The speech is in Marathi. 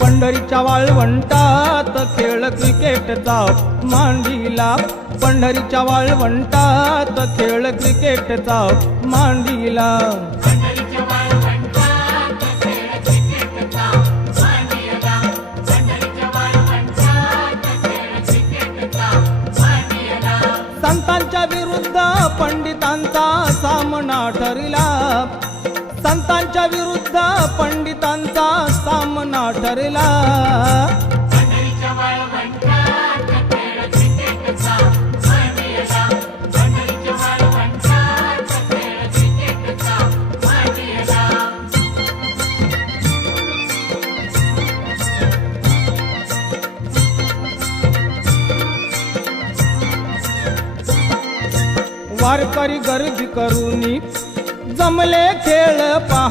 पंढरीच्या वाळवंटात खेळ क्रिकेटचा मांडीला, पंढरीच्या वाळवंटात खेळ क्रिकेटचा मांडीला. संतांच्या विरुद्ध पंडितांचा सामना ठरला, संतांच्या विरुद्ध पंडितांचा सामना ठरला. वारकरी गर्दी करूनी जमले खेळ पहा.